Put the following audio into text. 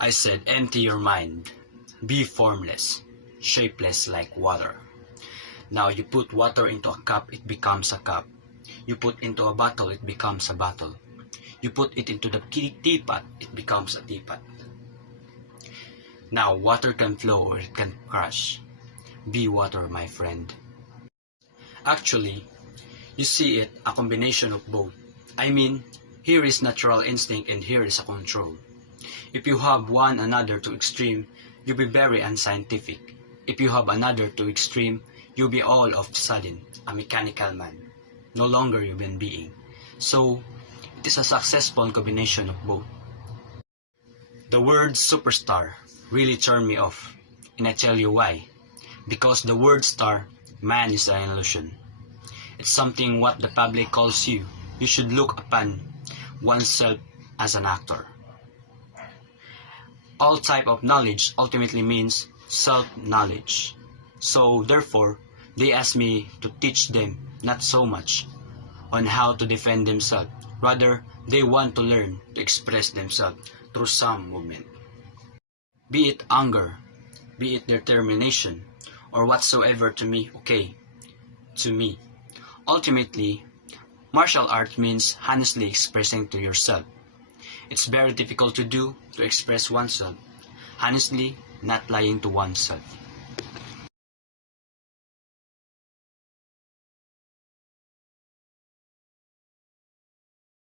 I said, empty your mind. Be formless, shapeless like water. Now you put water into a cup, it becomes a cup. You put into a bottle, it becomes a bottle. You put it into the teapot, it becomes a teapot. Now water can flow or it can crush. Be water, my friend. Actually, you see it, a combination of both. I mean, here is natural instinct and here is a control. If you have one another to extreme, you'll be very unscientific. If you have another to extreme, you'll be all of a sudden a mechanical man, no longer a human being. So, it is a successful combination of both. The word superstar really turned me off, and I tell you why. Because the word star, man is an illusion. It's something what the public calls you. You should look upon oneself as an actor. All type of knowledge ultimately means self-knowledge. So therefore, they ask me to teach them not so much on how to defend themselves. Rather, they want to learn to express themselves through some movement. Be it anger, be it determination, or whatsoever to me, okay, to me. Ultimately, martial art means honestly expressing to yourself. It's very difficult to do, to express oneself. Honestly, not lying to oneself.